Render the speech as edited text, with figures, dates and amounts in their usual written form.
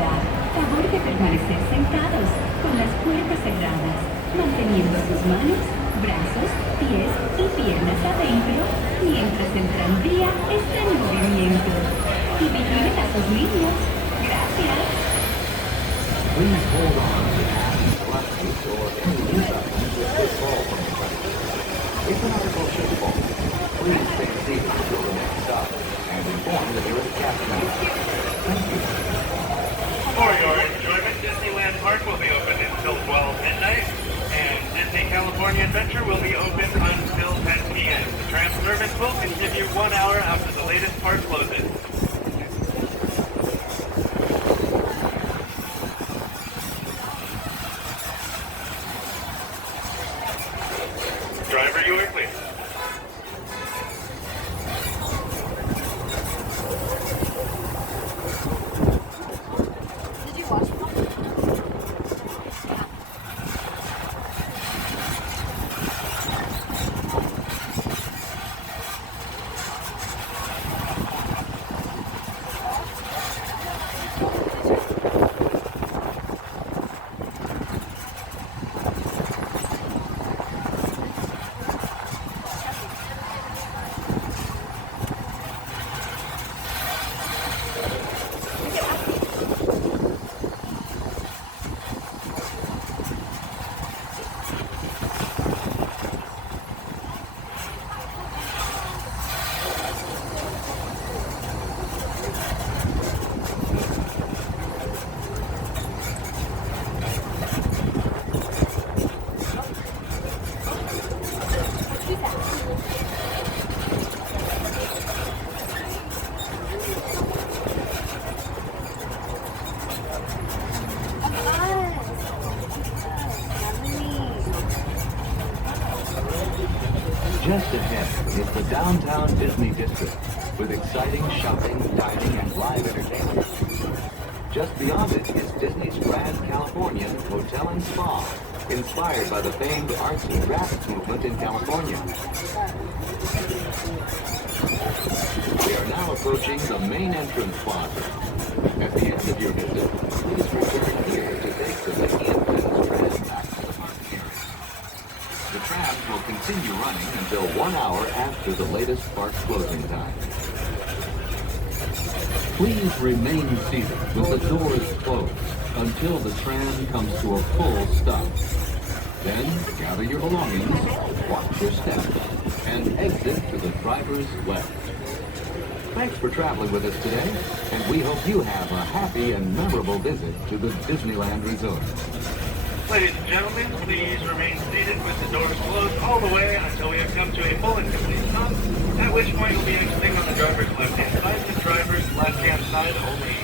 seguridad. Favor de permanecer sentados, con las puertas cerradas, manteniendo sus manos, brazos, pies y piernas adentro, mientras el tranvía está en movimiento. Y vigilen a sus niños. Gracias. Please hold on to hats, glasses, or any use items that could fall from the premises. If an article should fall, please stay seated until the next stop and inform the nearest cast member. Thank you. For your enjoyment, Disneyland Park will be open until 12 midnight, and Disney California Adventure will be open until 10 p.m. The tram service will continue 1 hour after the latest park closes. Driver, you are clear. Did you watch them? Just ahead is the downtown Disney district with exciting shopping, dining, and live entertainment. Just beyond it is Disney's Grand Californian Hotel and Spa, inspired by the famed arts and crafts movement in California. We are now approaching the main entrance plaza. At the end of your visit, please return here to take the Mickey and Minnie's Tram back to the park area. The trams will continue running until 1 hour after the latest park closing time. Please remain seated with the doors closed until the tram comes to a full stop. Then gather your belongings, watch your step, and exit to the driver's left. Thanks for traveling with us today, and we hope you have a happy and memorable visit to the Disneyland Resort. Ladies and gentlemen, please remain seated with the doors closed all the way until we have come to a full and complete stop, at which point you'll be exiting on the driver's left-hand side, the driver's left-hand side only.